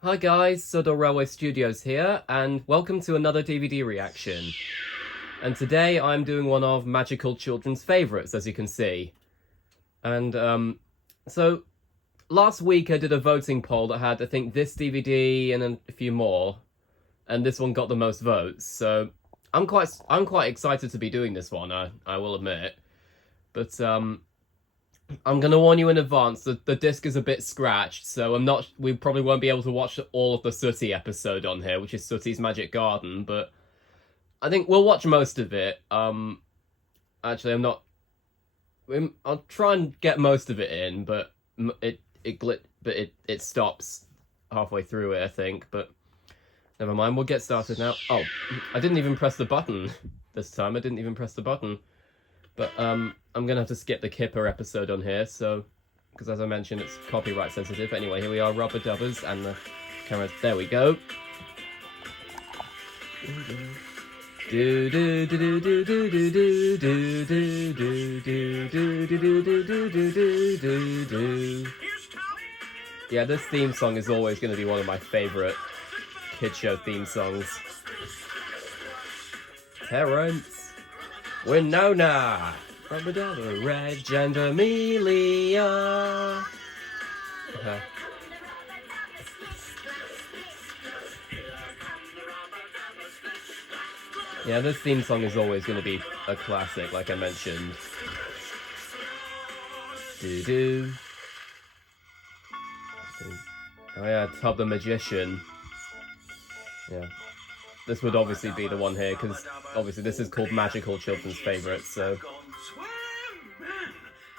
Hi guys, Sooty Railway Studios here, and welcome to another DVD reaction. And today I'm doing one of magical children's favourites, as you can see. And, so, last week I did a voting poll that had, I think, this DVD and a few more. And this one got the most votes, so I'm quite excited to be doing this one, I will admit. But, I'm gonna warn you in advance that the disc is a bit scratched, so we probably won't be able to watch all of the Sooty episode on here, which is Sooty's Magic Garden, but I think we'll watch most of it. Actually, I'll try and get most of it in, but it stops halfway through it, I think, but never mind, we'll get started now. Oh, I didn't even press the button this time, I didn't even press the button. But, I'm gonna have to skip the Kipper episode on here, so... Because as I mentioned, it's copyright sensitive. Anyway, here we are, Rubber Dubbers, and the cameras... There we go. Yeah, this theme song is always going to be one of my favourite kid show theme songs. Terrence! Winona! Rubber Dubber, Reg and Amelia! Yeah, this theme song is always going to be a classic, like I mentioned. Doo-doo. Oh yeah, Tub the Magician. Yeah. This would obviously be the one here, because obviously this is called Magical Children's Favourites, so...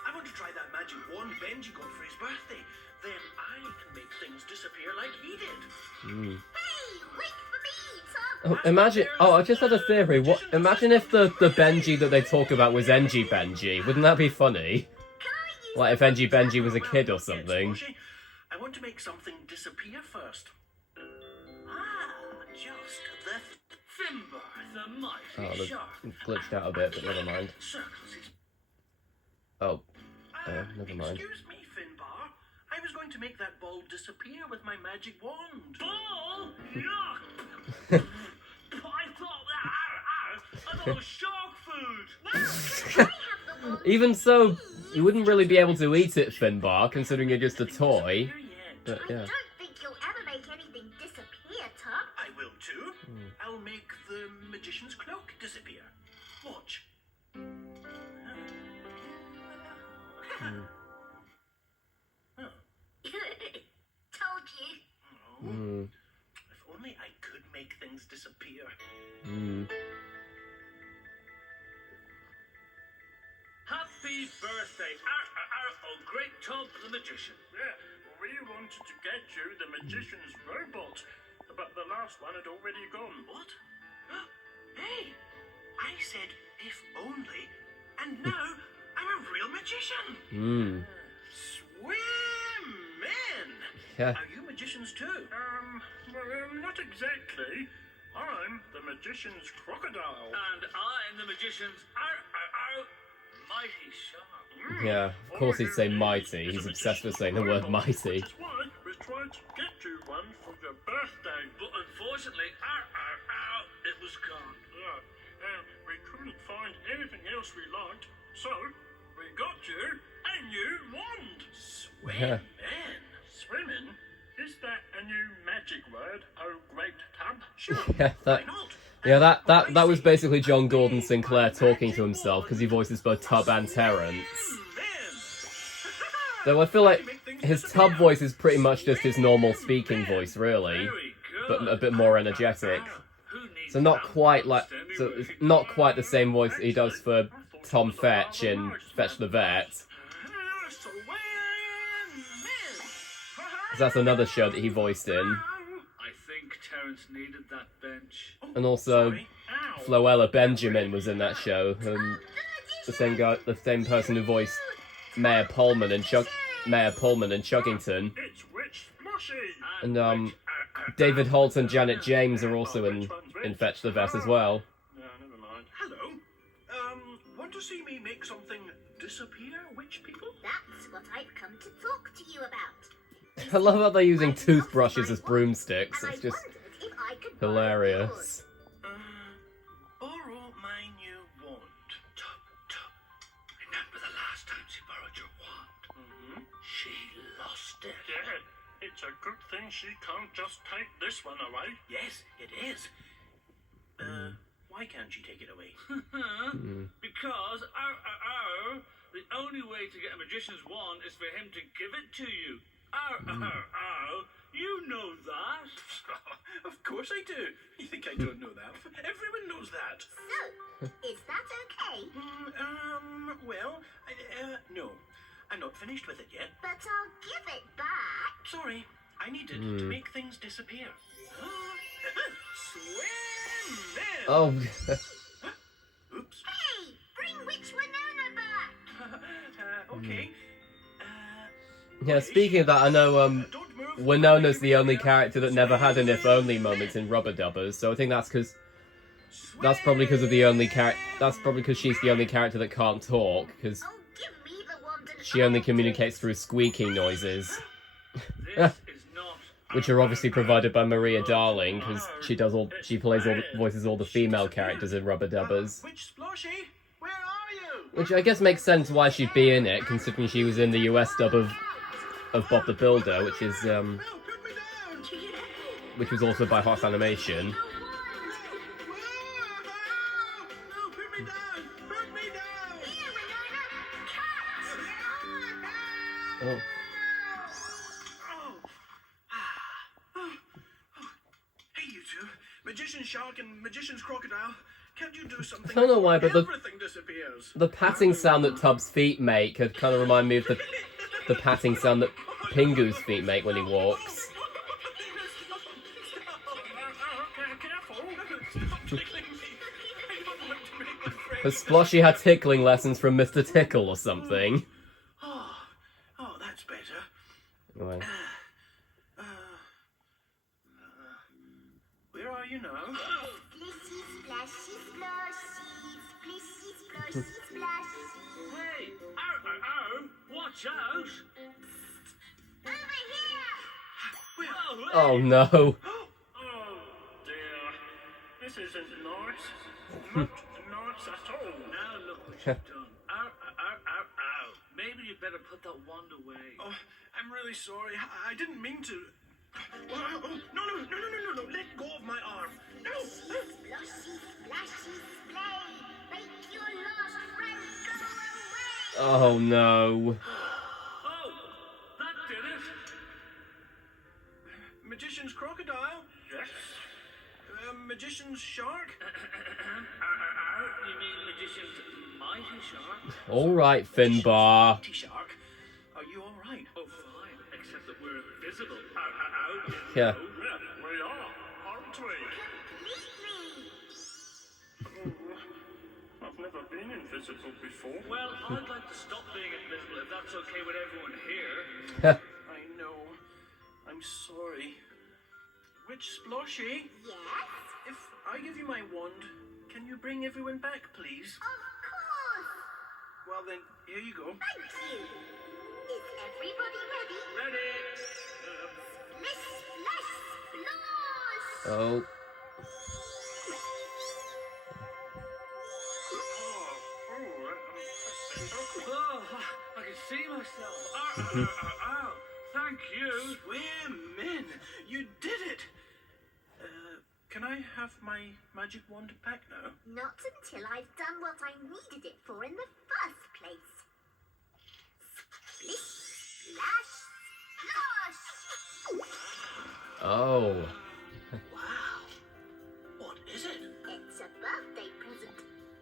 I want to try that magic wand Benji got for his birthday. Then I can make things disappear like he did. Mm. Hey, wait for me, Tom! Oh, imagine... Oh, I just had a theory. Imagine if the Benji that they talk about was Engie Benji. Wouldn't that be funny? Like if Engie Benji was a kid or something. I want to make something disappear first. Just the Fimber, the mighty shark. Glitched out a bit, but never mind. Oh, never mind. Excuse me, Finbar. I was going to make that ball disappear with my magic wand. Ball? Yuck! I thought that was shark food. Even so, you wouldn't really be able to eat it, Finbar, considering you're just a toy. But yeah. I don't think you'll ever make anything disappear, Tom. I will too. I'll make the magician's cloak disappear. Watch. Told you. If only I could make things disappear. Happy birthday, oh great Tub the Magician. Yeah, we wanted to get you the magician's robot, but the last one had already gone. What? Hey, I said if only, and now I'm a real magician. Swim in. Yeah. Are you magicians too? Well, not exactly. I'm the magician's crocodile. And I'm the magician's mighty shark. Yeah, of course he'd say mighty. He's obsessed with saying the word mighty. That's why we tried to get you one for your birthday. But unfortunately, it was gone. Yeah, and we couldn't find anything else we liked, so we got you a new wand. Swim in. Swimming? Is that a new magic word, oh great Tub? Sure, why not? Yeah, that was basically John Gordon Sinclair talking to himself, because he voices both Tub and Terrence. Though I feel like his Tub voice is pretty much just his normal speaking voice, really, but a bit more energetic. So not quite it's not quite the same voice he does for Tom Fetch in Fetch the Vet. That's another show that he voiced in. I think Terrence needed that bench. And also, Floella Benjamin was in that show. The same person who voiced Mayor Pullman in Chuggington. And David Holt and Janet James are also in Fetch the Vet as well. Never mind. Hello. Want to see me make something disappear, witch people? That's what I've come to talk to you about. I love how they're using toothbrushes as broomsticks. And It's I just wondered if I could borrow hilarious. Borrow my new wand. Tub. Remember the last time she borrowed your wand? Mm-hmm. She lost it. Yeah, it's a good thing she can't just take this one away. Yes, it is. Why can't she take it away? Because, the only way to get a magician's wand is for him to give it to you. You know that. Of course I do. You think I don't know that? Everyone knows that. So, is that okay? Well, no. I'm not finished with it yet. But I'll give it back. Sorry, I needed to make things disappear. Swim in! Oh, Oops. Hey, bring Witch Winona back. Okay. yeah, speaking of that, I know Don't move. Winona's the only character that never had an if-only moment in Rubber Dubbers, so I think that's probably because of the only that's probably because she's the only character that can't talk, because Oh, give me the wand and she only I'll communicates through squeaking noises, This is not. which are obviously provided by Maria Darling, because she voices all the female characters in Rubber Dubbers, Which Sploshy? Where are you? which I guess makes sense why she'd be in it, considering she was in the US dub of Bob the Builder, which is Put me down. which was also by Hot Animation. No, put me down. Put me down. Here, Winona. Cat. Oh. Hey, you two. Magician Shark and Magician's Crocodile. Can't you do something? I don't know why, but everything disappears. the patting sound that Tubbs' feet make kind of remind me of the patting sound that Pingu's feet make when he walks. Has Sploshy had tickling lessons from Mr. Tickle or something? Oh, that's better. Anyway. Where are you now? Splishy, splashy, splashy. Splishy, splashy, splashy. Hey, watch out! Over here. Oh no. Oh, dear. This isn't nice. Not nice at all. Now look what you've done. Maybe you better put that wand away. Oh, I'm really sorry. I didn't mean to. Oh, no. Let go of my arm. No. Splashy, splashy, splay. Make your lost friend go away. Oh no. Oh, that did it. Magician's Crocodile? Yes. Magician's Shark? You mean magician's mighty shark? Alright, Finbar. Mighty Shark? Are you all right? Oh, fine. Except that we're invisible. Yeah. Yeah, we are, aren't we? Completely. I've never been invisible before. Well, I'd like to stop being invisible if that's okay with everyone here. I know. I'm sorry. Witch Sploshy, Yes, if I give you my wand, can you bring everyone back, please? of course. Well then, here you go. Thank you. Is everybody ready? Ready? Splish, splash, splosh. Oh. Oh, I can see myself. Thank you. Swim in! You did it! Can I have my magic wand back now? Not until I've done what I needed it for in the first place. Splish, splash, splosh. Oh. Wow! What is it? It's a birthday present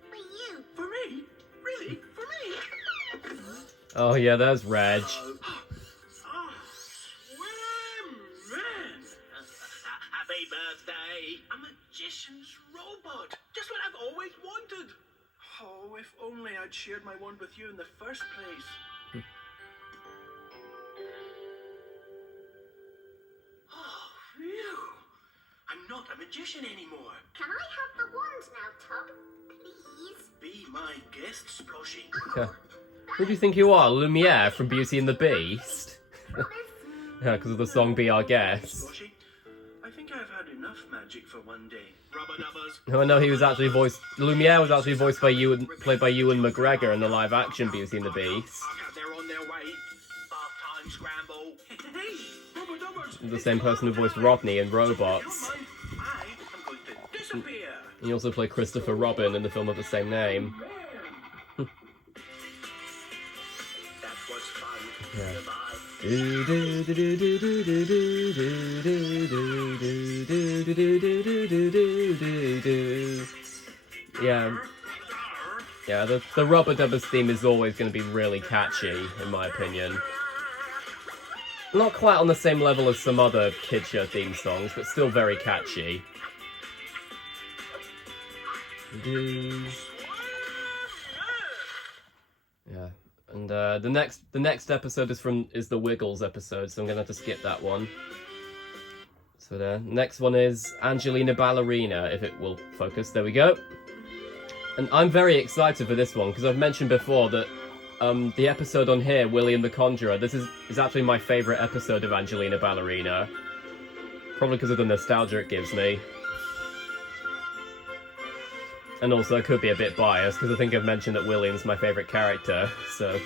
for you. For me? Really? For me? Oh yeah, there's Reg. Swim in! Happy birthday. A magician's robot! Just what I've always wanted! Oh, if only I'd shared my wand with you in the first place. Oh, phew! I'm not a magician anymore. Can I have the wand now, Tub? Please? Be my guest, Sploshy. Who do you think you are, Lumiere from Beauty and the Beast? Promise? Yeah, because of the song "Be Our Guest." Squashy, I think I've had enough magic for one day. Rubber dubbers. Oh, I know he was actually voiced. Lumiere was actually voiced by played by Ewan McGregor in the live-action Beauty and the Beast. They're on their way. Bath time scramble. Hey, rubber dubbers. The same person who voiced Rodney in Robots. I am going to disappear. He also played Christopher Robin in the film of the same name. That was fun. Yeah. Goodbye. Yeah. Yeah, the Rubber Dubbers theme is always going to be really catchy, in my opinion. Not quite on the same level as some other kid show theme songs, but still very catchy. Yeah, and the next episode is the Wiggles episode, so I'm gonna have to skip that one. So the next one is Angelina Ballerina, if it will focus. There we go. And I'm very excited for this one because I've mentioned before that the episode on here, William the Conjurer, this is actually my favourite episode of Angelina Ballerina. Probably because of the nostalgia it gives me. And also I could be a bit biased because I think I've mentioned that William's my favourite character, so...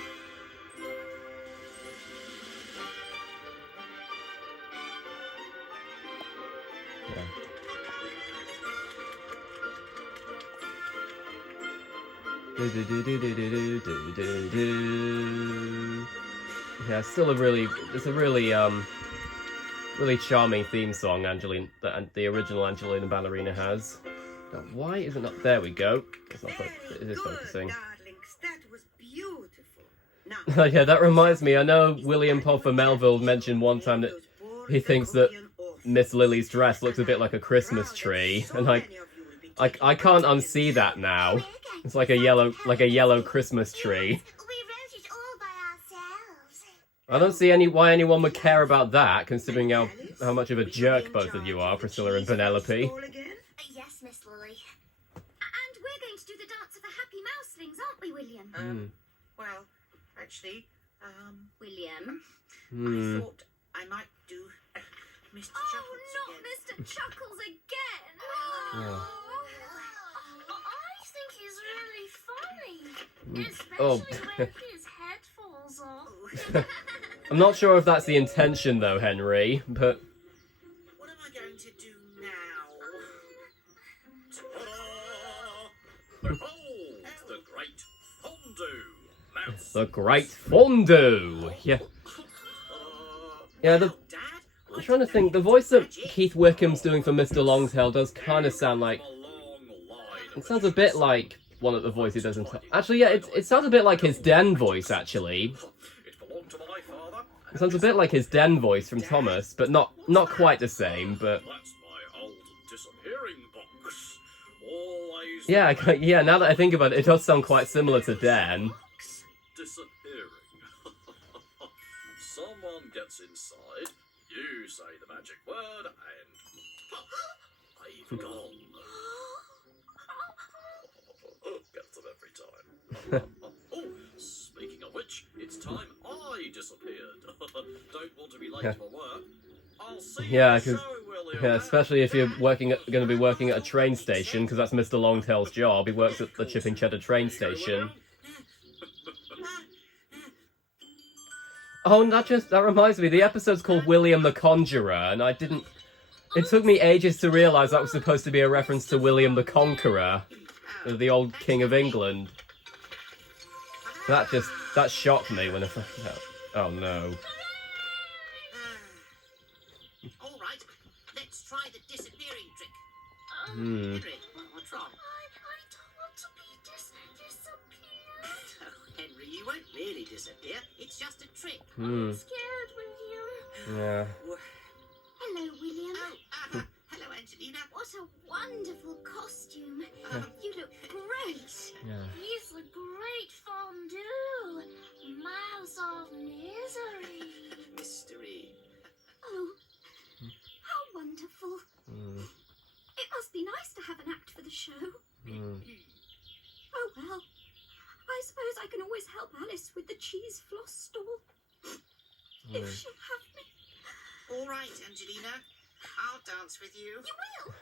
Yeah, it's still a really really charming theme song that the original Angelina Ballerina has. Now, why is it not? There we go. It's not. It is focusing. Darlings, that was beautiful. Now, Yeah, that reminds me. I know William Puffer Melville mentioned one time that he thinks that Miss Lily's dress looks a bit like a Christmas tree, and I can't unsee that now. It's like a yellow Christmas tree. We wrote it all by ourselves. I don't see why anyone would care about that, considering how much of a jerk both of you are, Priscilla and Penelope. Yes, Miss Lily. And we're going to do the dance of the happy mouselings, aren't we, William? Well, actually, William? I thought I might do Mr. Oh, Chuckles not again. Mr. Chuckles again! Yeah. I think he's really funny. Oh. Especially when his head falls off. I'm not sure if that's the intention, though, Henry, but... What am I going to do now? Behold, the great fondue mouse. The Great Fondue! Yeah. Yeah, Dad, I'm trying to think, the voice that Keith Wickham's doing for Mr. Longtail does kind of sound like... It sounds a bit like one of the voices he does in... Actually, yeah, it sounds a bit like his Den voice, actually. It belonged to my father. It sounds a bit like his Den voice from Thomas, but not quite the same, but... That's my old disappearing box. Always Yeah, now that I think about it, it does sound quite similar to Dan. disappearing. Someone gets inside, you say the magic word, and I've gone. Gets them every time. Oh, speaking of which, it's time I disappeared. Don't want to be late Yeah. for work. I'll see Yeah, you 'cause- show, William. Yeah, especially if you're going to be working at a train station, because that's Mr. Longtail's job. He works at the Chipping Cheddar train station. Oh, and that reminds me, the episode's called William the Conjurer, and it took me ages to realise that was supposed to be a reference to William the Conqueror, the old King of England. That shocked me when I found out. Oh no. All right, let's try the disappearing trick. Henry, what's wrong? I don't want to be disappeared. Oh, Henry, you won't really disappear. It's just a trick. I'm scared, William. Yeah. Hello, William. Oh, hello, Angelina. What a wonderful costume. You look great. Yeah. He's the great fondue. Mouse of misery. Mystery. Oh, how wonderful. It must be nice to have an act for the show. Oh, well. I suppose I can always help Alice with the cheese floss stall. If she'll have me. All right, Angelina. I'll dance with you. You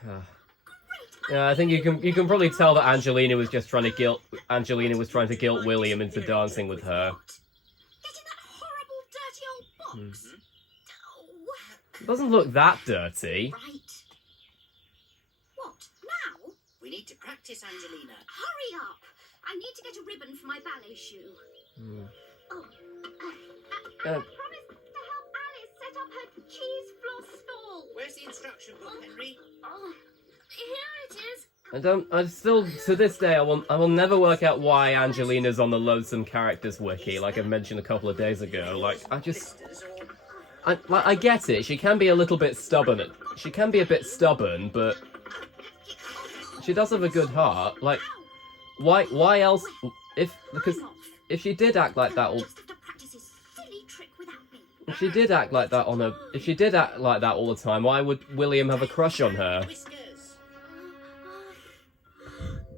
will. Ah. Great. Yeah, I think you can probably tell that Angelina was trying to guilt William into dancing with her. What? Get in that horrible, dirty old box. It doesn't look that dirty. Right. What? Now? We need to practice, Angelina. Hurry up. I need to get a ribbon for my ballet shoe. Oh. I promised to help Alice set up her cheese floss stall. Where's the instruction book, Henry? Oh, here it is. I still, to this day, I will never work out why Angelina's on the Loathsome Characters wiki, like I mentioned a couple of days ago. Like, Blisters or... I get it, she can be a little bit stubborn. She can be a bit stubborn, but she does have a good heart. Like, why else, because if she did act like that, or Just have to practice his silly trick without me. if she did act like that all the time, why would William have a crush on her? Whiskers.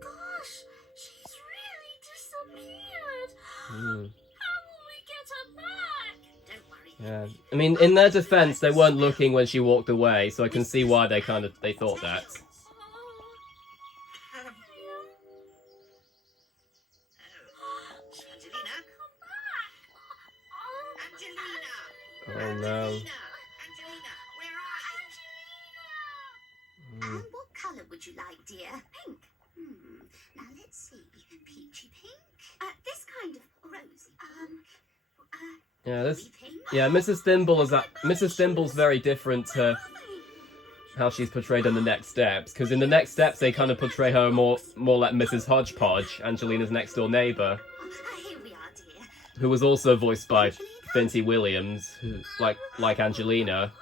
Gosh, she's really disappeared. Hmm. How will we get her back? Don't worry, Yeah, Henry. I mean, in their defense, they weren't looking when she walked away, so I can see why they thought that. Angelina? Angelina! Oh no. Angelina, where are you? And what colour would you like, dear? Pink. Now let's see. Peachy pink. This kind of rosy. Yeah, this. Pink. Yeah, Mrs. Thimble's very different to how she's portrayed in the Next Steps, because in the Next Steps they kind of portray her more like Mrs. Hodgepodge, Angelina's next door neighbour, Here we are, dear. who was also voiced by Fenty Williams, who, like Angelina.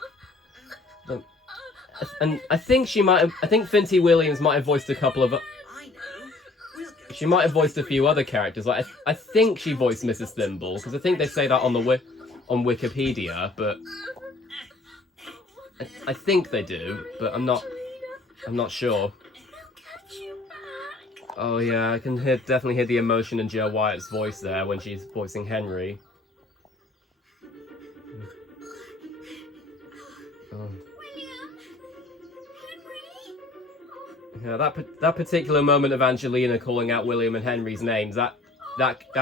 And I think Fenty Williams might have voiced a couple of. I know. We'll go. She might have voiced a few other characters. Like I think she voiced Mrs. Thimble, because I think they say that on the on Wikipedia, but I think they do, but I'm not sure. Oh yeah, I can definitely hear the emotion in Joe Wyatt's voice there when she's voicing Henry. Oh. William? Henry? Yeah, that particular moment of Angelina calling out William and Henry's names, that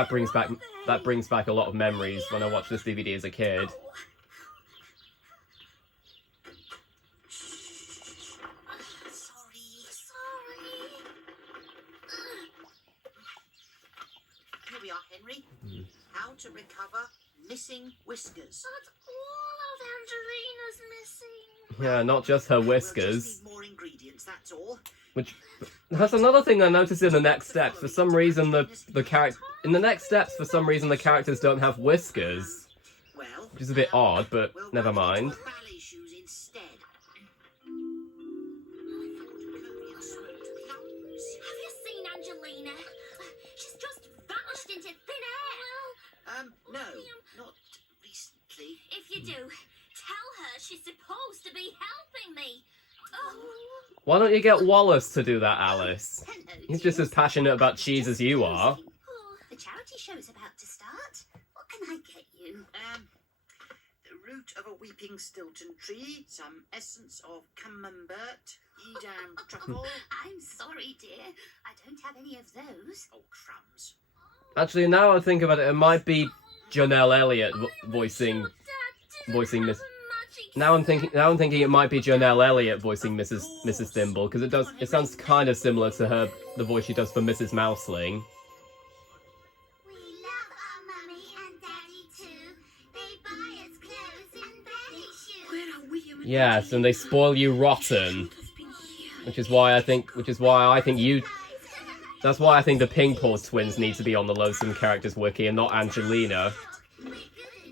brings back a lot of memories when I watched this DVD as a kid. Sorry. Here we are, Henry. How to recover missing whiskers. But all of Angelina's missing. Yeah, not just her We'll whiskers. just need more ingredients, that's all. Which that's another thing I noticed in the Next Steps. For some reason, the characters don't have whiskers, Well, which is a bit odd, but we'll never go mind. for ballet shoes instead. Have you seen Angelina? She's just vanished into thin air. No, not recently. If you do, tell her she's supposed to be helping me. Oh. Why don't you get Wallace to do that, Alice? Hello, He's just as passionate about cheese as you are. Oh, the charity show's about to start. What can I get you? The root of a weeping Stilton tree, some essence of camembert, Edam truffle. I'm sorry, dear. I don't have any of those. Oh, crumbs. Actually, now I think about it, it might be Jonelle Elliott voicing Miss. Now I'm thinking it might be Jonelle Elliott voicing Mrs. Thimble, because it sounds kind of similar to the voice she does for Mrs. Mouseling. We love our mummy and daddy too. They buy us clothes and belly shoes. Where are William and Yes, and they spoil you rotten, I've been here. which is why I think you. That's why I think the Ping Paw twins need to be on the Loathsome Characters wiki and not Angelina. We're good at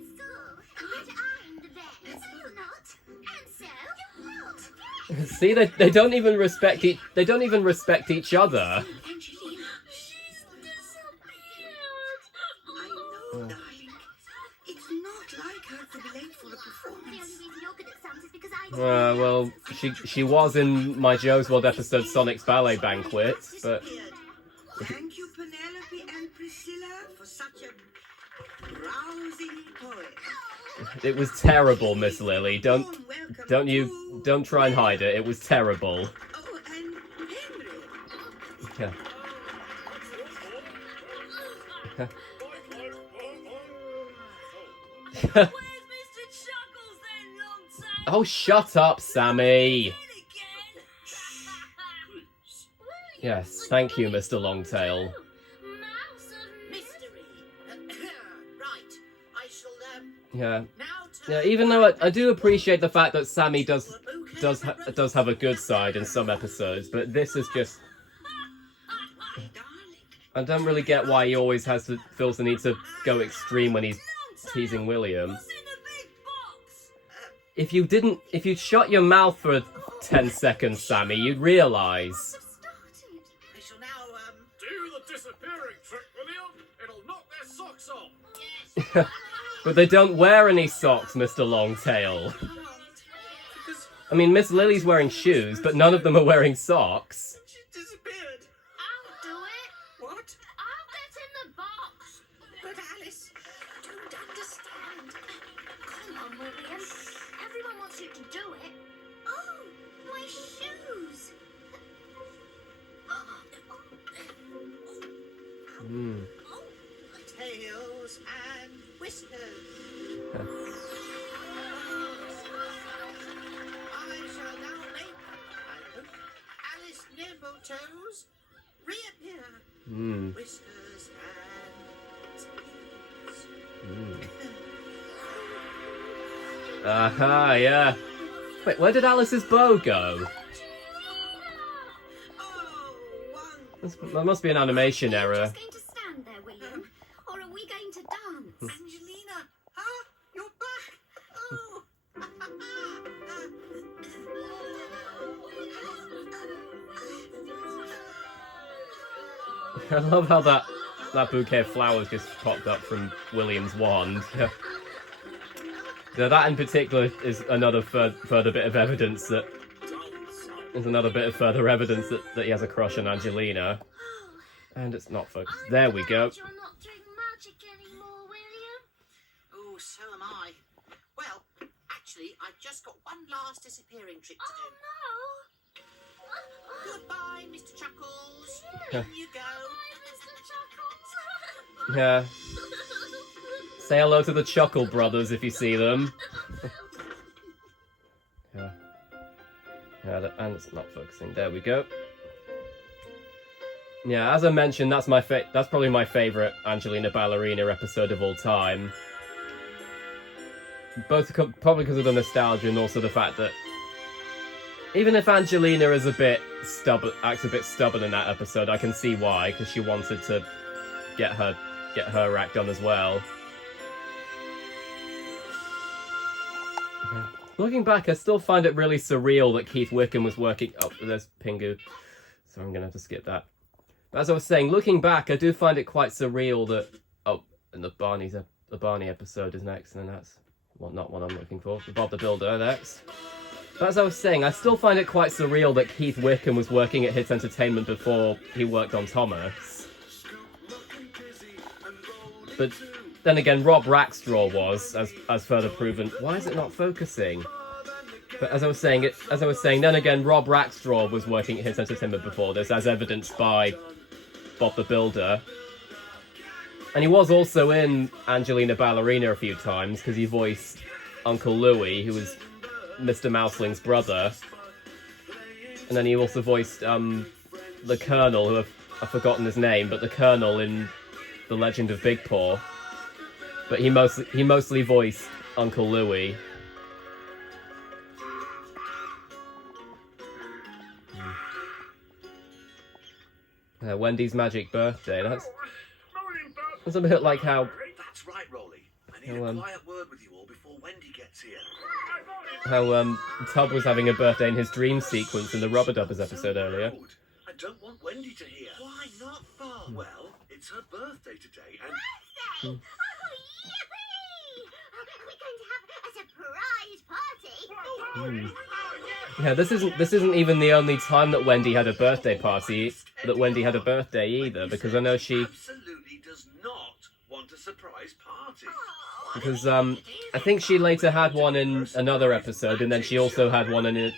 school, but I'm the best. You're not, and so you're not. See, they don't even respect each other. Angelina, She's disappeared. I know, darling. It's not like her to be late for a The performance. only reason you're good at sounds is because I Well, she was in my Joe's World episode Sonic's Ballet Banquet, but Thank you, Penelope and Priscilla, for such a rousing poem. It was terrible, Miss Lily. Don't try and hide it. It was terrible. Oh, and Henry. Yeah. Where's Mr. Chuckles then, Longtail? Oh, shut up, Sammy. Again? Yes, thank you, Mr. Longtail. Mouse of Mystery. Right. I shall Yeah. now Yeah, turn even though I do appreciate the fact that Sammy does have a good side in some episodes, but this is just... I don't really get why he always feels the need to go extreme when he's teasing William. What's in the big box? If you'd shut your mouth for 10 seconds, Sammy, you'd realise. I shall now Do the disappearing trick, William. It'll knock their socks off. Yes. But they don't wear any socks, Mr. Longtail. I mean, Miss Lily's wearing shoes, but none of them are wearing socks. She disappeared. I'll do it. what? I'll get in the box. But Alice, Don't understand. Come on, William. Everyone wants you to do it. Oh, my shoes. Hmm. tails and whiskers. I shall now make Alice Nimbletoes reappear. Hmm. Whiskers and tails. Aha, yeah. Wait, where did Alice's bow go? Oh, one. That must be an animation Are error. we just going to stand there, William? Or are we going to dance? Angelina, you're back. Oh. I love how that bouquet of flowers just popped up from William's wand. Now that in particular is another further bit of evidence that that he has a crush on Angelina. And it's not focused. There we go. You're not doing magic anymore, William. Oh, so am I. Well, actually, I've just got one last disappearing trick to do. No. Goodbye, Mr. Chuckles. In you go. Yeah. Say hello to the Chuckle Brothers if you see them. Yeah. Yeah, and it's not focusing. There we go. Yeah, as I mentioned, that's probably my favourite Angelina Ballerina episode of all time. Both probably because of the nostalgia and also the fact that even if Angelina is acts a bit stubborn in that episode, I can see why, because she wanted to get her act on as well. Looking back, I still find it really surreal that Keith Wickham was working... Oh, there's Pingu. So I'm going to have to skip that. But as I was saying, looking back, I do find it quite surreal that... Oh, and the Barney episode is next, and that's not what I'm looking for. The Bob the Builder next. But as I was saying, I still find it quite surreal that Keith Wickham was working at Hit Entertainment before he worked on Thomas. But then again, Rob Rackstraw was, as further proven. Why is it not focusing? But as I was saying, then again, Rob Rackstraw was working at Hit Entertainment before this, as evidenced by Bob the Builder. And he was also in Angelina Ballerina a few times, because he voiced Uncle Louie, who was Mr. Mouseling's brother. And then he also voiced the Colonel, who I've forgotten his name, but the Colonel in The Legend of Big Paw. But he mostly voiced Uncle Louie. Wendy's Magic Birthday. That's a bit like how That's right, Rolly. I need a quiet word with you all before Wendy gets here. Tub was having a birthday in his dream sequence in the Rubber Dubbers episode earlier. I don't want Wendy to hear. Why not, Far? Well, it's her birthday today, and Birthday! Oh, yippee! We're going to have a surprise party. Yeah, this isn't even the only time that Wendy had a birthday party. That Wendy had a birthday either, because I know she. absolutely does not want a surprise party. because I think she later had one in another episode, and then she also had one in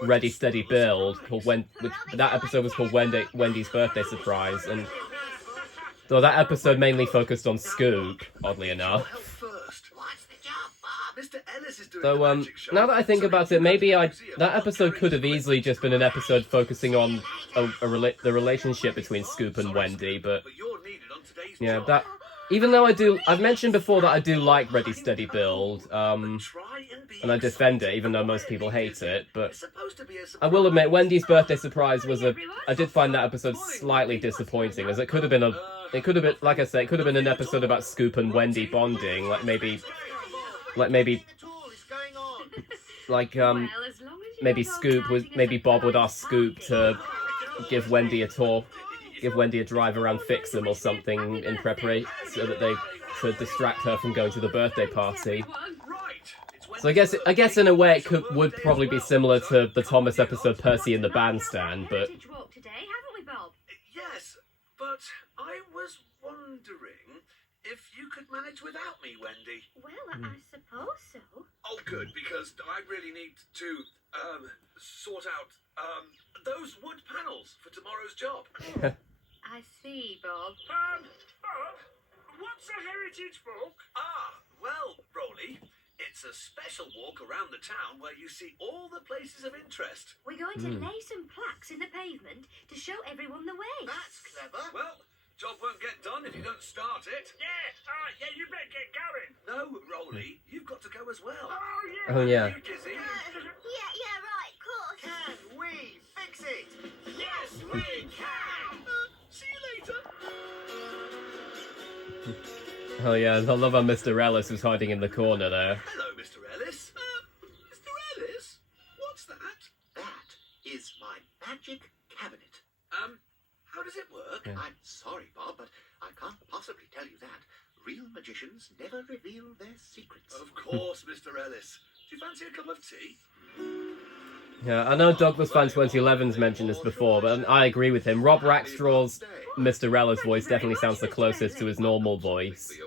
Ready Steady Build called that episode was called Wendy's Birthday Surprise, and so that episode mainly focused on Scoop, oddly enough. What's the job, Bob? Mr. Ellis is doing So the magic show. now that I think about it, maybe that episode could have easily just been an episode focusing on the relationship between Scoop and Wendy, but you're needed on today's yeah, job. that. Even though I've mentioned before that I do like Ready Steady Build, and I defend it, even though most people hate it, but I will admit, Wendy's Birthday Surprise I did find that episode slightly disappointing, as it could have been, like I say, it could have been an episode about Scoop and Wendy bonding, maybe Bob would ask Scoop to give Wendy a tour. Give Wendy a drive around Fixham or something in preparation to distract her from going to the birthday party. So I guess in a way it would probably be similar to the Thomas episode Percy in the Bandstand, but Yes, but I was wondering if you could manage without me, Wendy. Well, I suppose so. Oh, good, because I really need to sort out those wood panels for tomorrow's job. I see, Bob. Bob, what's a heritage walk? Well, Rolly, it's a special walk around the town where you see all the places of interest. We're going to lay some plaques in the pavement to show everyone the way. That's clever. Well, job won't get done if you don't start it. Yeah, you better get going. No, Rolly, you've got to go as well. oh yeah. You dizzy? Yeah, right, of course. Can we fix it? Yes, we can. See you later. Oh yeah, I love how Mr. Ellis was hiding in the corner there. Hello, Mr. Ellis. Mr. Ellis? What's that? That is my magic cabinet. How does it work? Yeah. I'm sorry, Bob, but I can't possibly tell you that. Real magicians never reveal their secrets. Of course, Mr. Ellis. Do you fancy a cup of tea? Yeah, I know Douglas Fan 2011's mentioned this before, but I agree with him. Rob Rackstraw's Mr. Ellis voice definitely sounds the closest to his normal voice. That's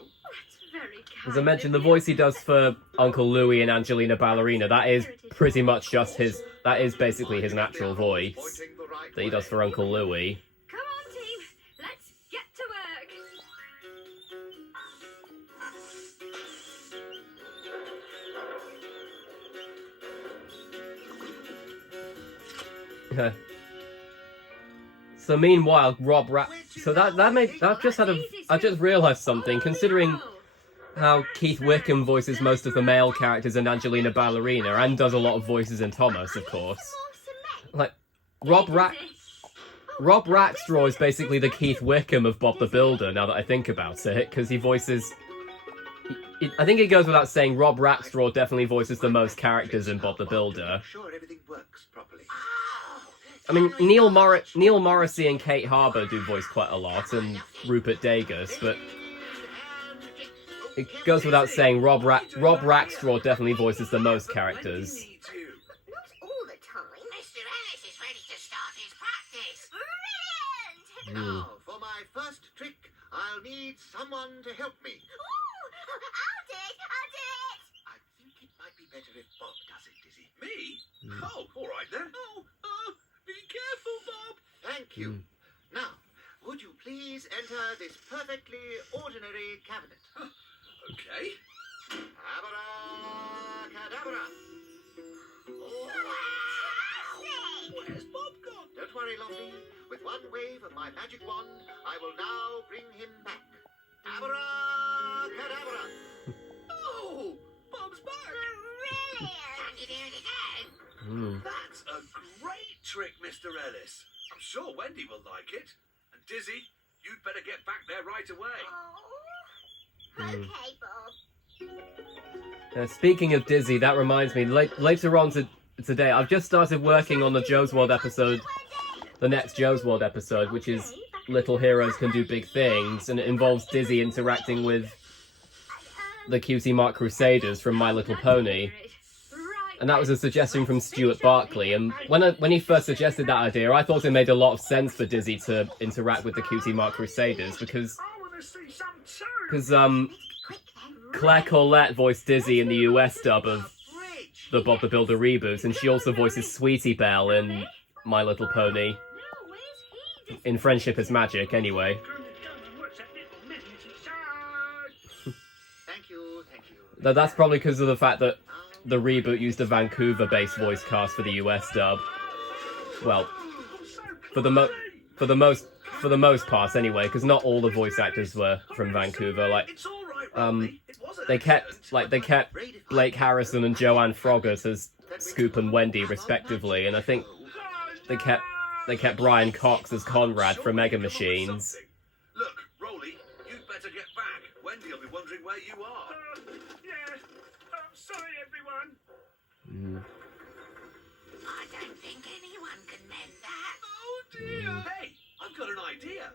very kind. As I mentioned, the voice he does for Uncle Louie and Angelina Ballerina, that is pretty much just that is basically his natural voice that he does for Uncle Louie. Come on, team. Let's get to work. So meanwhile, I just realised something, considering how Keith Wickham voices most of the male characters in Angelina Ballerina, and does a lot of voices in Thomas, of course. Like, Rob Rackstraw is basically the Keith Wickham of Bob the Builder, now that I think about it, because he voices... I think it goes without saying, Rob Rackstraw definitely voices the most characters in Bob the Builder. Sure everything works properly. I mean, Neil Morrissey and Kate Harbour do voice quite a lot, and Rupert Dagus, but it goes without saying Rob Rackstraw definitely voices the most characters. Not all the time. Mr. Ellis is ready to start his practice. Brilliant! Now, for my first trick, I'll need someone to help me. Ooh, I'll do it! I think it might be better if Bob does it, Dizzy. Me? Oh, all right then. Be careful, Bob. Thank you. Now, would you please enter this perfectly ordinary cabinet? Okay. Abracadabra. Where's Bob gone? Don't worry, Lofty. With one wave of my magic wand, I will now bring him back. Abracadabra. Oh, Bob's back. Brilliant! Can you do it again? That's a great trick, Mr. Ellis. I'm sure Wendy will like it. And Dizzy, you'd better get back there right away. Oh. Okay, Bob. Speaking of Dizzy, that reminds me, later on today, I've just started working on the Joe's World episode, the next Joe's World episode, which is Little Heroes Can Do Big Things, and it involves Dizzy interacting with the Cutie Mark Crusaders from My Little Pony. And that was a suggestion from Stuart Barkley, and when he first suggested that idea, I thought it made a lot of sense for Dizzy to interact with the Cutie Mark Crusaders, because I want to see some too. Claire Collette voiced Dizzy in the US dub of the Bob the Builder reboot, and she also voices Sweetie Belle in My Little Pony. In Friendship is Magic, anyway. Thank you. Now, that's probably because of the fact that the reboot used a Vancouver-based voice cast for the US dub. Well, for the most part, anyway, because not all the voice actors were from Vancouver. Like, they kept Blake Harrison and Joanne Froggatt as Scoop and Wendy, respectively, and I think they kept Brian Cox as Conrad from Mega Machines. Look, Rolly, you'd better get back. Wendy will be wondering where you are. Yeah. Sorry, everyone. I don't think anyone can mend that. Oh dear. Hey, I've got an idea.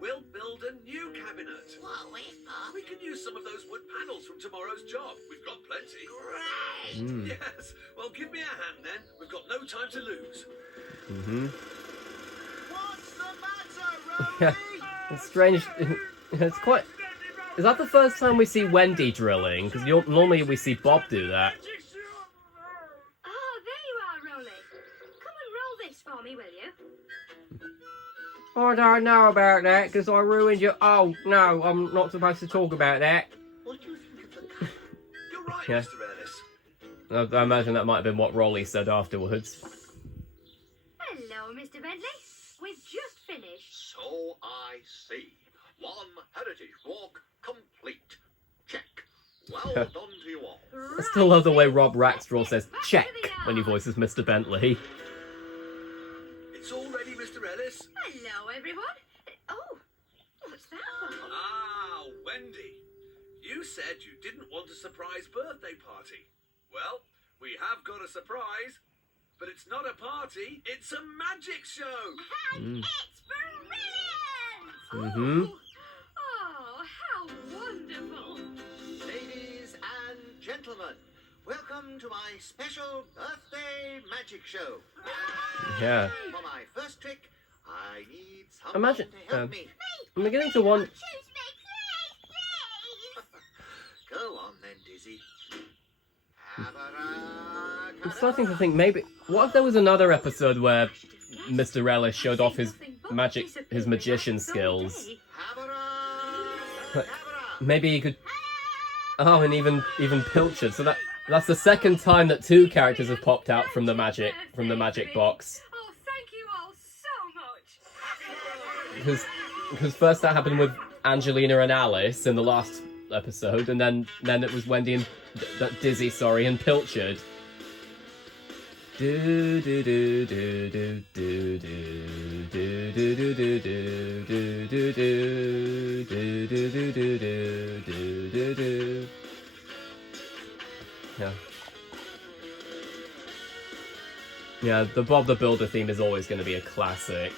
We'll build a new cabinet. What with, Bob? We can use some of those wood panels from tomorrow's job. We've got plenty. Great. Yes. Well, give me a hand then. We've got no time to lose. What's the matter, Rolly? Yeah, it's strange. It's quite... Is that the first time we see Wendy drilling? Because normally we see Bob do that. Oh, there you are, Rolly. Come and roll this for me, will you? I don't know about that, because I ruined your... Oh, no, I'm not supposed to talk about that. What do you think of the cut? You're right, Yeah. Mr. Ellis. I imagine that might have been what Rolly said afterwards. Hello, Mr. Bentley. We've just finished. So I see. One heritage walk complete. Check. Well done to you all. I still love the way Rob Rackstraw says check when he voices Mr. Bentley. It's all ready, Mr. Ellis. Hello, everyone. Oh, what's that, Bob? Ah, Wendy. You said you didn't want a surprise birthday party. Well, we have got a surprise, but it's not a party, it's a magic show. It's brilliant! Oh, how wonderful. Ladies and gentlemen, welcome to my special birthday magic show. Yeah. For my first trick, I need someone Imagine... to help me. I'm beginning to want... Choose me, please. Go on then, Dizzy. I'm starting to think maybe... What if there was another episode where Mr. Ellis showed off his magician skills? Maybe he could... Oh, and even Pilchard. So that's the second time that two characters have popped out from the magic box. Oh, thank you all so much. Because first that happened with Angelina and Alice in the last episode, and then it was Wendy and Dizzy, and Pilchard. Do do do do do do do do do do do do do do do do do do do. Yeah. Yeah, the Bob the Builder theme is always going to be a classic.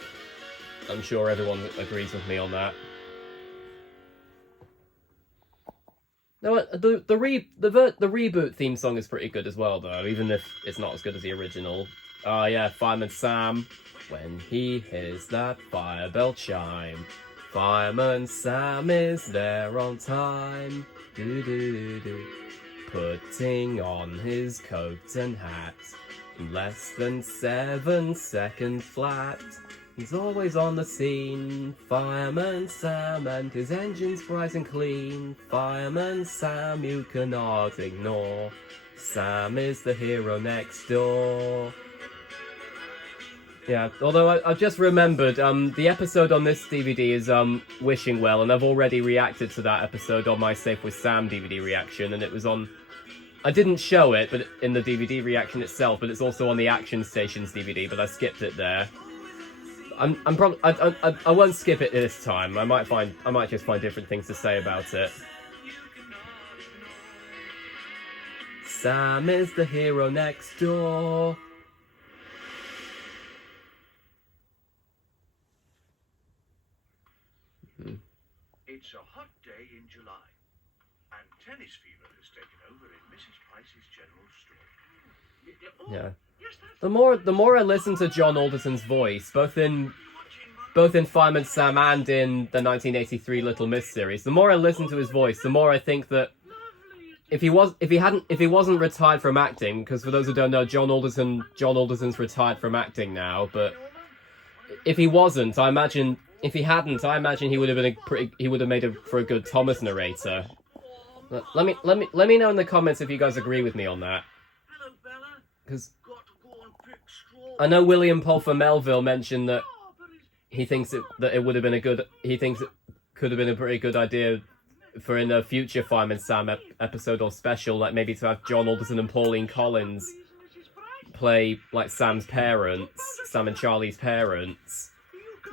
I'm sure everyone agrees with me on that. No, the reboot theme song is pretty good as well, though, even if it's not as good as the original. Oh yeah, Fireman Sam, when he hears that fire bell chime, Fireman Sam is there on time, do do do, putting on his coat and hat, in less than 7 seconds flat. He's always on the scene, Fireman Sam, and his engine's bright and clean. Fireman Sam you cannot ignore, Sam is the hero next door. Yeah, although I've just remembered, the episode on this DVD is Wishing Well, and I've already reacted to that episode on my Safe with Sam DVD reaction, and it was on... I didn't show it but in the DVD reaction itself, but it's also on the Action Stations DVD, but I skipped it there. I won't skip it this time. I might just find different things to say about it. Sam is the hero next door. It's a hot day in July, and tennis fever has taken over in Mrs. Price's general store. Yeah. The more I listen to John Alderton's voice, both in both in Fireman Sam and in the 1983 Little Miss series, the more I listen to his voice, the more I think that if he wasn't retired from acting, because for those who don't know, John Alderson's retired from acting now, but if he wasn't, I imagine if he hadn't, I imagine he would have made for a good Thomas narrator. Let me know in the comments if you guys agree with me on that. Because I know William Pulfer Melville mentioned that he thinks it would have been he thinks it could have been a pretty good idea for in a future Fireman Sam episode or special, like maybe to have John Alderson and Pauline Collins play like Sam and Charlie's parents,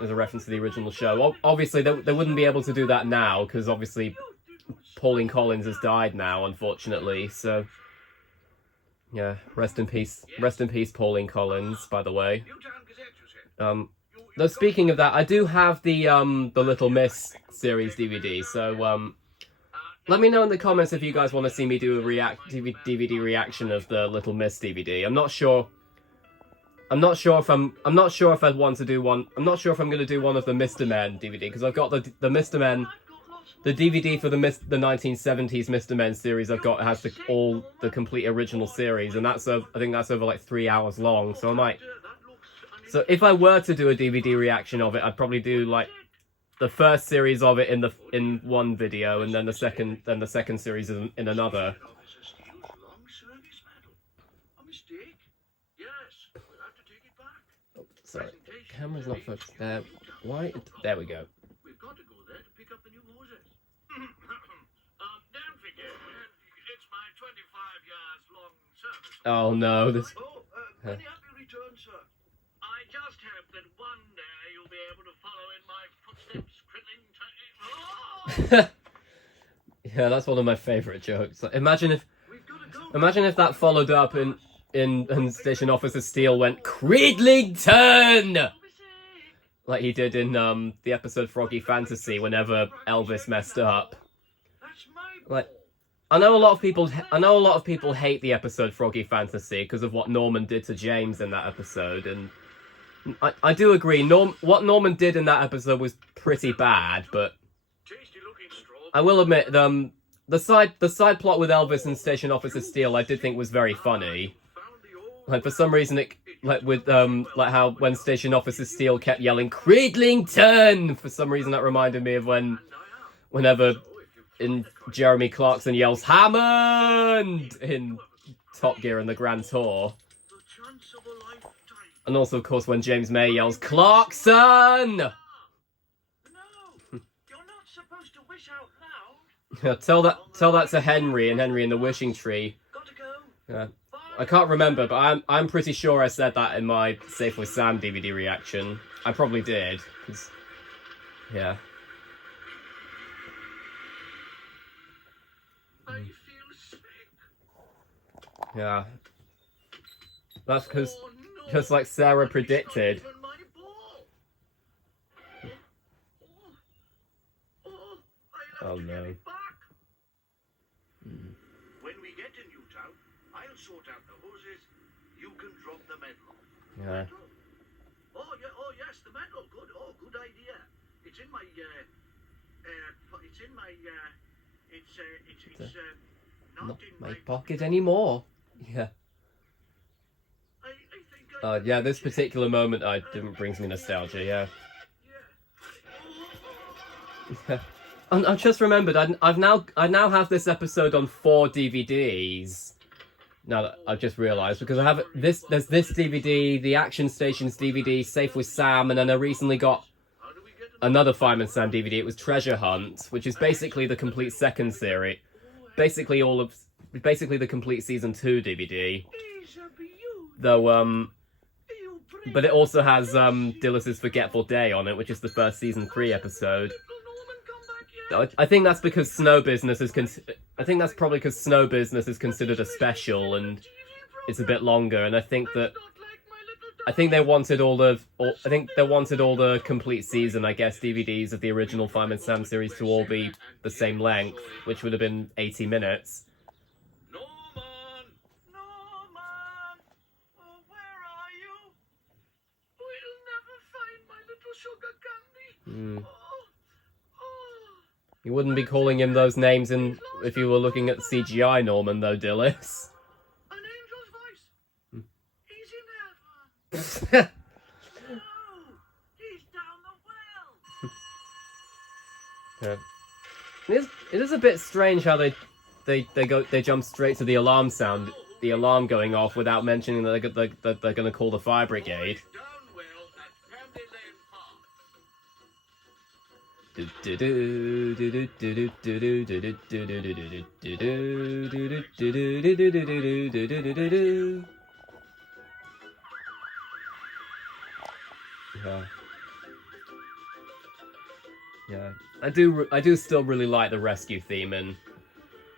as a reference to the original show. Obviously, they wouldn't be able to do that now, because obviously Pauline Collins has died now, unfortunately, so yeah, rest in peace, Pauline Collins, by the way. Though speaking of that, I do have the Little Miss series DVD, so let me know in the comments if you guys want to see me do a DVD reaction of the Little Miss DVD. I'm not sure if I'd want to do one. I'm not sure if I'm going to do one of the Mr. Men DVD, because I've got the Mr. Men, the DVD for the 1970s Mr. Men series. I've got has the complete original series, and I think that's over like 3 hours long. So I might. So if I were to do a DVD reaction of it, I'd probably do like the first series of it in one video, and then the second series in another. Oh, sorry, camera's not focused there. Why? There we go. We've got to go there to pick up the new hoses. Don't forget, it's my 25 years long service. Oh no, this. Many happy returns, sir. I just hope that one day you'll be able to follow in my footsteps, crippling. Yeah, that's one of my favourite jokes. Like, imagine if that followed up and Station Officer Steele went Cridlington, like he did in the episode Froggy Fantasy whenever Elvis messed up. Like, I know a lot of people hate the episode Froggy Fantasy because of what Norman did to James in that episode, and I do agree. What Norman did in that episode was pretty bad, but I will admit, the side plot with Elvis and Station Officer Steele, I did think was very funny. Like, for some reason, like how when Station Officer Steele kept yelling Cridlington, for some reason that reminded me of whenever in Jeremy Clarkson yells Hammond in Top Gear and the Grand Tour. And also, of course, when James May yells Clarkson! Yeah, tell that to Henry and Henry in the Wishing Tree. Yeah, I can't remember, but I'm pretty sure I said that in my Safe with Sam DVD reaction. I probably did, 'cause, yeah. I feel sick. Yeah. That's because, just like Sarah predicted. Oh no. When we get to Newtown, I'll sort out the hoses. You can drop the medal. Yeah. Oh yes, the medal. Good. Oh, good idea. It's in my Not in my pocket anymore. Yeah. I think Yeah, this particular moment brings me nostalgia, yeah. I've just remembered, I now have this episode on 4 DVDs. Now that I've just realised, because I have there's this DVD, the Action Stations DVD, Safe with Sam, and then I recently got another Fireman Sam DVD. It was Treasure Hunt, which is basically the complete second series, basically the complete season 2 DVD. Though but it also has Dillis's Forgetful Day on it, which is the first season 3 episode. I think that's because Snow Business is probably because Snow Business is considered a special and it's a bit longer, and I think they wanted all the complete season, I guess, DVDs of the original Fireman Sam series to all be the same length, which would have been 80 minutes. Norman, oh, where are you? We'll never find my little sugar cane. You wouldn't be calling him those names if you were looking at CGI Norman, though, Dillis. An angel's voice. He's in heaven. No, he's down the well. Yeah. It is a bit strange how they jump straight to the alarm sound, the alarm going off without mentioning that they're going to call the fire brigade. Downwell at Family Lane Park. Yeah, I do still really like the rescue theme in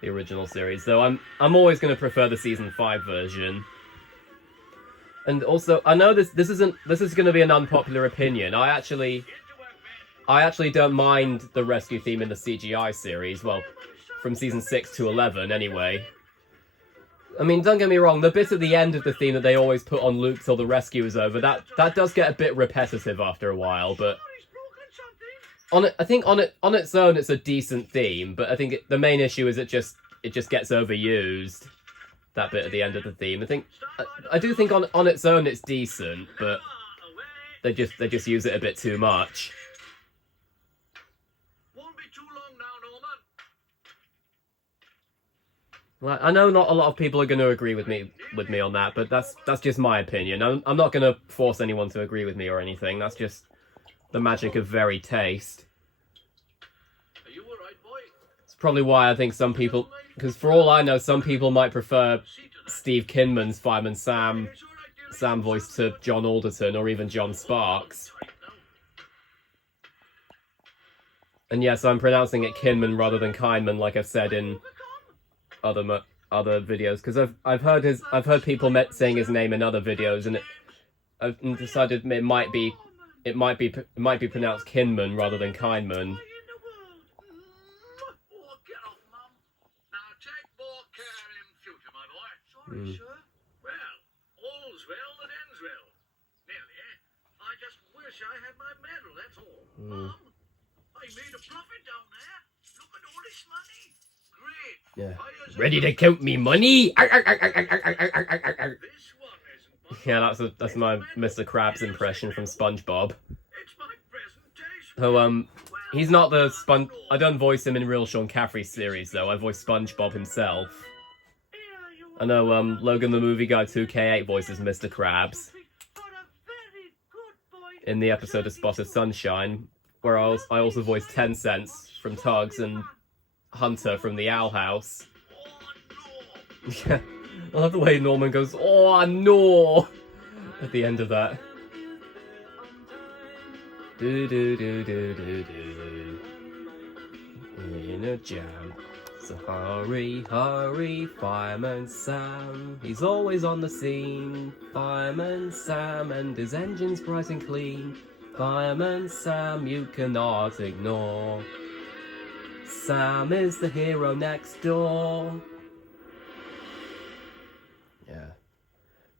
the original series, though I'm always going to prefer the season 5 version. And also, I know this is going to be an unpopular opinion. I actually don't mind the rescue theme in the CGI series. Well, from season 6 to 11, anyway. I mean, don't get me wrong. The bit at the end of the theme that they always put on loop till the rescue is over, that does get a bit repetitive after a while. But I think on its own, it's a decent theme. But I think the main issue is it just gets overused. That bit at the end of the theme. I do think on its own it's decent, but they just use it a bit too much. Won't be too long now, Norman. Well, I know not a lot of people are going to agree with me on that, but that's just my opinion. I'm not going to force anyone to agree with me or anything. That's just the magic of varied taste. Are you all right, boy? It's probably why I think some people, because for all I know, some people might prefer Steve Kinman's Fireman Sam voice to John Alderton or even John Sparks. And yes, I'm pronouncing it Kinman rather than Kindman, like I've said in other videos, because I've heard people saying his name in other videos, and I've decided it might be pronounced Kinman rather than Kindman. Sorry, sir. Well, all's well that ends well. Nearly, eh? I just wish I had my medal, that's all. Mum, I made a profit down there. Look at all this money. Great. Yeah. Ready to count me money? This one isn't. Yeah, that's my Mr. Krabs impression from SpongeBob. It's my presentation. Oh, he's not the I don't voice him in real Sean Caffrey series, though. I voice SpongeBob himself. I know, Logan the Movie Guy 2K8 voices Mr. Krabs in the episode of Spotted Sunshine, where I also voiced 10 Cents from Tugs and Hunter from the Owl House. Yeah, I love the way Norman goes, "Oh no!" at the end of that. Do do do do do do. In a jam. So hurry, hurry, Fireman Sam. He's always on the scene. Fireman Sam, and his engine's bright and clean. Fireman Sam, you cannot ignore. Sam is the hero next door. Yeah.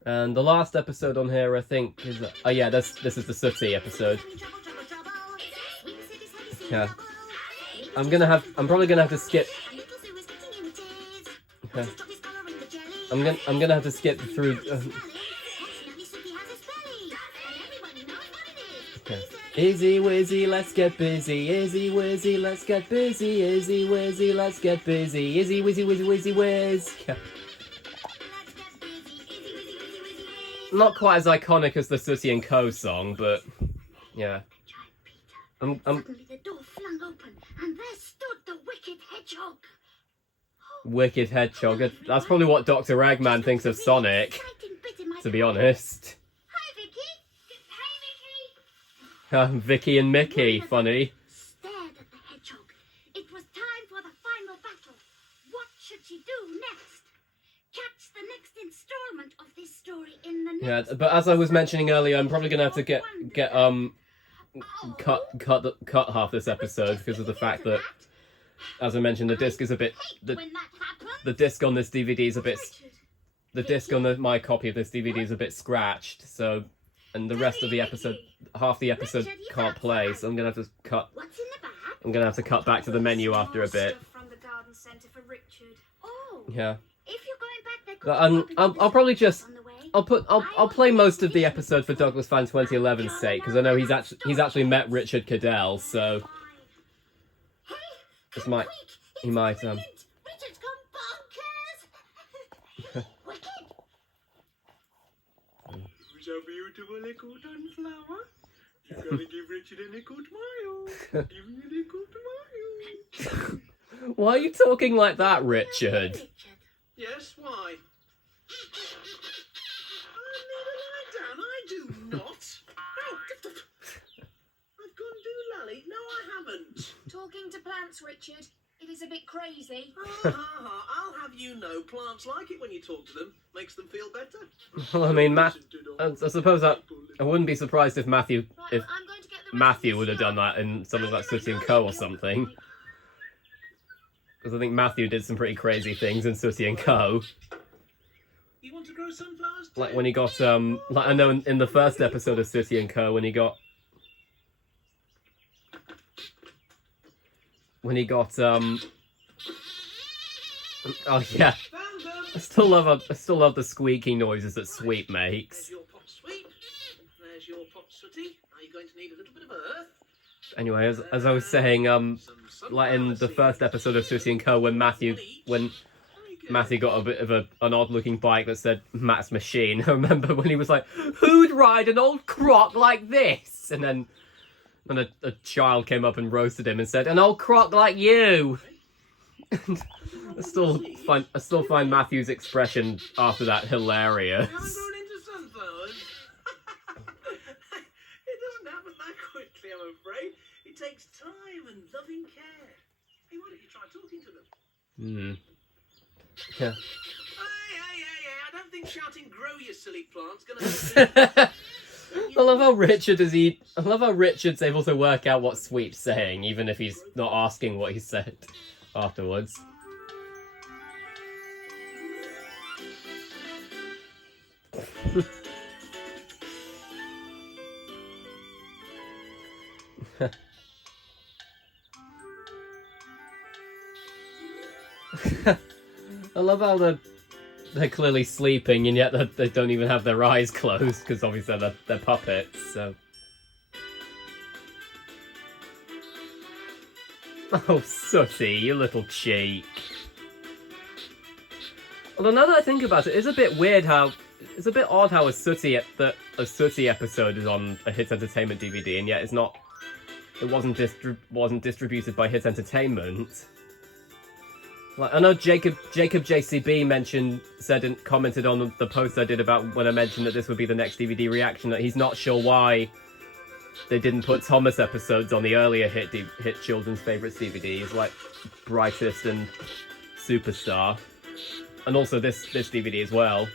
And the last episode on here, I think, is... Oh yeah, this is the Sooty episode. Yeah. I'm probably gonna have to skip... Okay. I'm gonna have to skip through... Okay. Izzy Wizzy, let's get busy. Izzy Wizzy, let's get busy. Izzy Wizzy, let's get busy. Izzy Wizzy Wizzy Wizzy Wiz. Yeah. Not quite as iconic as the Sooty and Co song, but yeah. Suddenly the door flung open, and there stood the wicked hedgehog. Wicked Hedgehog. That's probably what Dr. Eggman thinks of Sonic, to be honest. Hi, Vicky. Hey, Vicky. Vicky and Mickey, funny. Stared at the hedgehog. It was time for the final battle. What should she do next? Catch the next installment of this story in the next... Yeah, but as I was mentioning earlier, I'm probably gonna have to get cut half this episode because of the fact that, as I mentioned, the disc is a bit... The disc on this DVD is a bit... The disc on my copy of this DVD is a bit scratched, so and the rest of the episode, half the episode can't play, so I'm gonna have to cut. What's in the bag? I'm gonna have to cut back to the menu after a bit. Stuff from the garden centre for Richard. Oh. Yeah, If you're going back there, but I'll probably just I'll play most of the episode for Douglas Fan 2011's sake, because I know he's actually met Richard Cadell, so this might he might Richard's gone bonkers. Wicked. Who's a beautiful little sunflower? You gotta give Richard a little smile. Give me a little smile. Why are you talking like that, Richard? Yes, why? I need a lie down. I do not. Oh, I've gone doolally. No, I haven't. Talking to plants, Richard. It is a bit crazy. I'll have you know, plants like it when you talk to them. Makes them feel better. Well, I mean, I suppose I wouldn't be surprised if Matthew I'm going to get the Matthew would have done that in something like Sooty and Co. or something. Because I think Matthew did some pretty crazy things in Sooty and Co. You want to grow sunflowers too? Like when he got like I know in the first episode of Sooty and Co. when he got oh yeah, Found them. I still love the squeaky noises that Sweep makes. There's your pot sweep. There's your pot sooty. Now you're going to need a little bit of earth. Anyway, as I was saying, like in the first episode of Sooty and Co. when Matthew got a bit of an odd looking bike that said Matt's Machine. I remember when he was like, "Who'd ride an old croc like this?" And then when a child came up and roasted him and said, "An old croc like you." I still find Matthew's expression after that hilarious. Haven't grown into sunflowers. It doesn't happen that quickly, I'm afraid. It takes time and loving care. Hey, why don't you try talking to them? Yeah. Hey, I don't think shouting "grow, you silly plant's" gonna help you. I love how Richard's able to work out what Sweep's saying, even if he's not asking what he said afterwards. I love how they're clearly sleeping and yet they don't even have their eyes closed because obviously they're puppets. So. Oh, Sooty, you little cheek. Although now that I think about it, it's a bit odd how a Sooty episode is on a Hits Entertainment DVD and yet it wasn't distributed by Hits Entertainment. Like, I know Jacob JCB commented on the post I did about when I mentioned that this would be the next DVD reaction that he's not sure why they didn't put Thomas episodes on the earlier hit children's favourites DVDs like Brightest and Superstar, and also this DVD as well.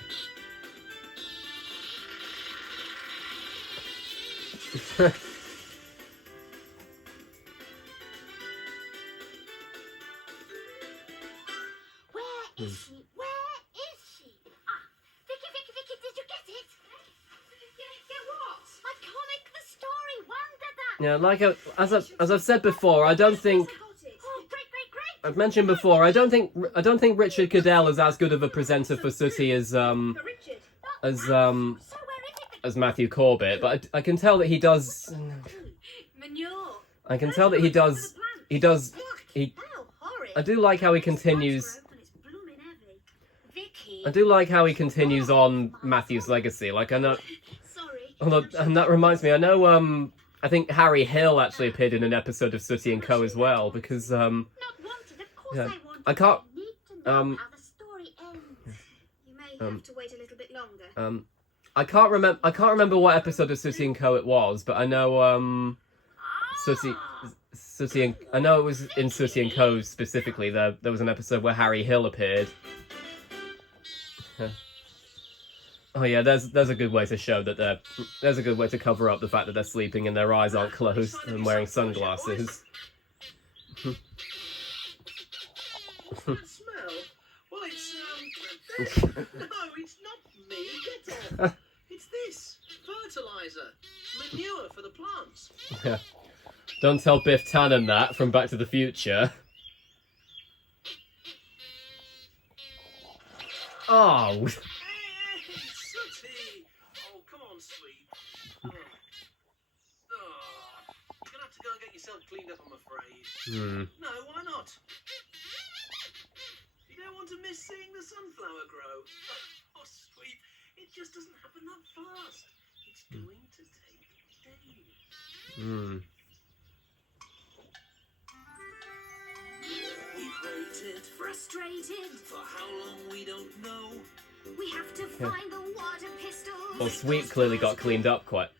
Where is she? Where is she? Ah, Vicky, did you get it? Get what? My comic, the story, Wonder That. Yeah, like as I've said before, I don't think. Oh, great. I've mentioned before, I don't think Richard Cadell is as good of a presenter for Sooty as Matthew Corbett, but I can tell that he does. Manure. I can tell that he does. I do like how he continues. I do like how he continues on Matthew's legacy. Like I know. Sorry. And that reminds me, I know. I think Harry Hill actually appeared in an episode of Sooty and Co. as well because. Not wanted, of course Yeah. I wanted. I can't. I need to know how the story ends. You may have to wait a little bit longer. I can't remember what episode of Sooty and Co. it was, but I know Sooty and I know it was in Sooty and Co. specifically. There was an episode where Harry Hill appeared. Oh yeah, there's a good way to show that there's a good way to cover up the fact that they're sleeping and their eyes aren't closed and wearing sunglasses. What's that smell? Well, it's no, it's not me. Get off. It's this fertilizer. Manure for the plants. Don't tell Biff Tannen that from Back to the Future. Oh. Hey, Sooty! Oh, come on, sweet. You're gonna have to go and get yourself cleaned up, I'm afraid. No, why not? You don't want to miss seeing the sunflower grow. Oh, sweet. It just doesn't happen that fast. It's going to take days. We've waited, Frustrated. for how long we don't know. We have to find the water pistols. Well, Sweet clearly got cleaned up quite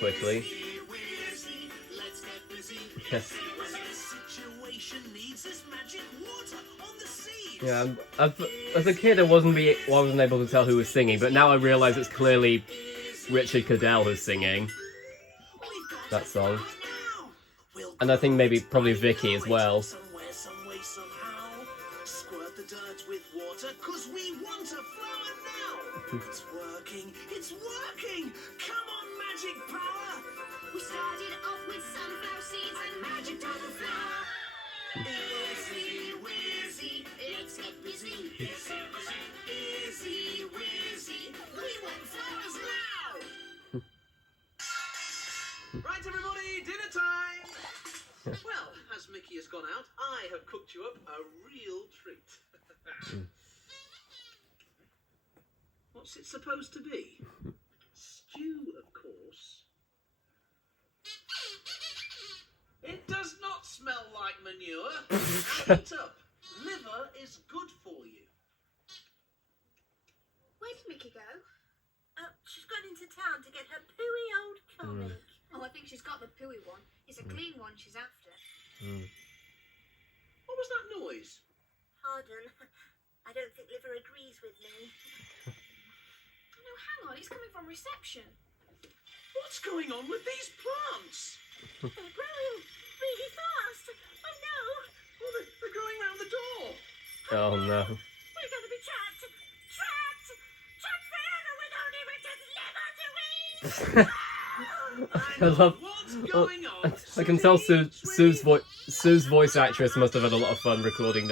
quickly. Let's get busy. Yes. This situation needs this magic water on the seeds. Yeah, as a kid I wasn't able to tell who was singing, but now I realise it's clearly Richard Cadell who's singing that song. And I think probably Vicky as well. Somewhere, some way, somehow. Squirt the dirt with water, 'cause we want a flower now. It's working, it's working. Come on, magic power. We started off with sunflower seeds and magic on the flower. Izzy wizzy, let's get busy. Izzy wizzy, izzy wizzy. We want flowers now. Right, everybody, dinner time. Well, as Mickey has gone out, I have cooked you up a real treat. What's it supposed to be? Stew, of course. It does not smell like manure. Add it up. Liver is good for you. Where did Mickey go? She's gone into town to get her pooey old comic. Oh, I think she's got the pooey one. It's a clean one she's after. What was that noise? Pardon. I don't think Liver agrees with me. No, hang on. It's coming from reception. What's going on with these plants? They're growing really fast. Oh no! Oh, they're going round the door. Oh no. We're going to be trapped! Trapped! Trapped forever with only Richard's liver to eat! I love. What's going on? I can tell Sue's voice actress must have had a lot of fun recording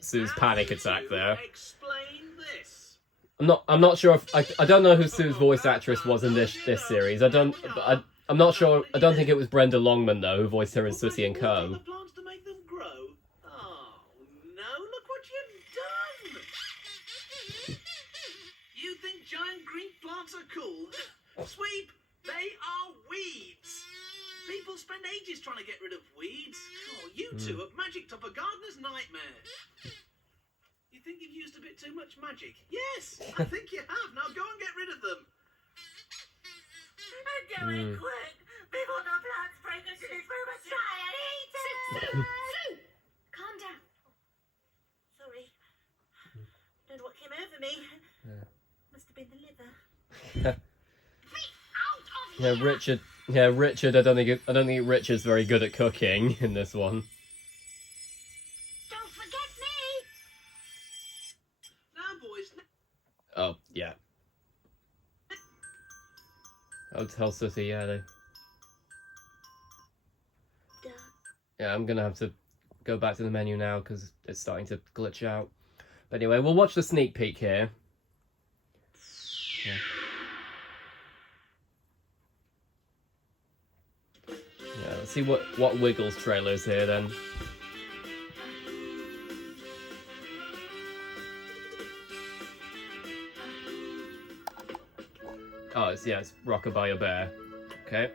Sue's panic attack there. Explain this. I'm not sure if I don't know who Sue's voice actress was in this series. I'm not sure. I don't think it was Brenda Longman though who voiced her in Sooty and Co. The plants to make them grow. Oh no! Look what you've done. You think giant green plants are cool? Sweep. They are weeds. People spend ages trying to get rid of weeds. Oh, you two have magicked up a gardener's nightmare. You think you've used a bit too much magic? Yes, I think you have. Now go and get rid of them. And do it quick! Before the plants break into this room and try and eat it! Sue! Calm down. Sorry. Don't know what came over me. Must have been the liver. Richard. I don't think Richard's very good at cooking in this one. Don't forget me. Now, boys. Oh yeah. I'll tell Sooty. Yeah, I'm gonna have to go back to the menu now because it's starting to glitch out. But anyway, we'll watch the sneak peek here. Yeah, let's see what Wiggles trailer's here then. Oh, it's Rockabye Bear. Okay.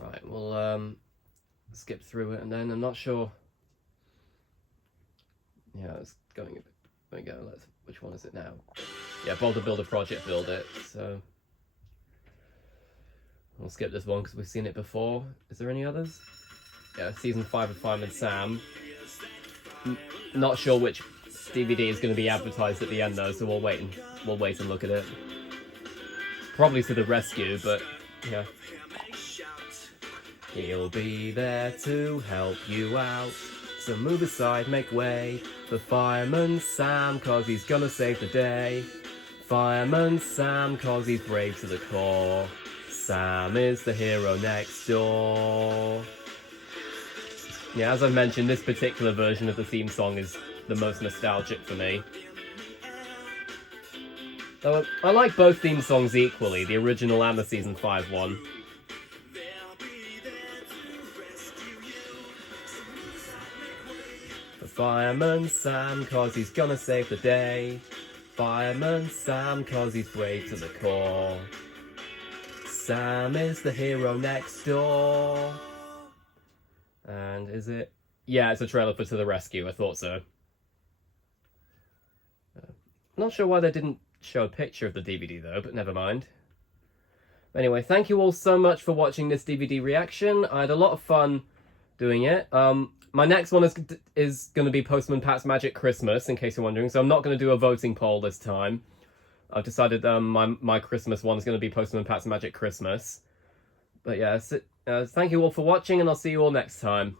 Right, we'll skip through it and then I'm not sure. Yeah, it's going a bit. There we go. Which one is it now? Yeah, Boulder Builder Project Build It. So we'll skip this one because we've seen it before. Is there any others? Yeah, season 5 of Fireman Sam. Not sure which DVD is going to be advertised at the end though, so we'll wait and look at it. Probably to the rescue, but yeah. He'll be there to help you out. So move aside, make way for Fireman Sam, 'cause he's gonna save the day. Fireman Sam, 'cause he's brave to the core. Sam is the hero next door. Yeah, as I've mentioned, this particular version of the theme song is the most nostalgic for me. Though I like both theme songs equally, the original and the Season 5 one. For Fireman Sam, 'cause he's gonna save the day. Fireman Sam, 'cause he's brave to the core. Sam is the hero next door. And is it? Yeah, it's a trailer for To the Rescue, I thought so. Not sure why they didn't show a picture of the DVD though, but never mind. Anyway, thank you all so much for watching this DVD reaction. I had a lot of fun doing it. My next one is going to be Postman Pat's Magic Christmas, in case you're wondering. So I'm not going to do a voting poll this time. I've decided my Christmas one is going to be Postman Pat's Magic Christmas. But yeah, thank you all for watching, and I'll see you all next time.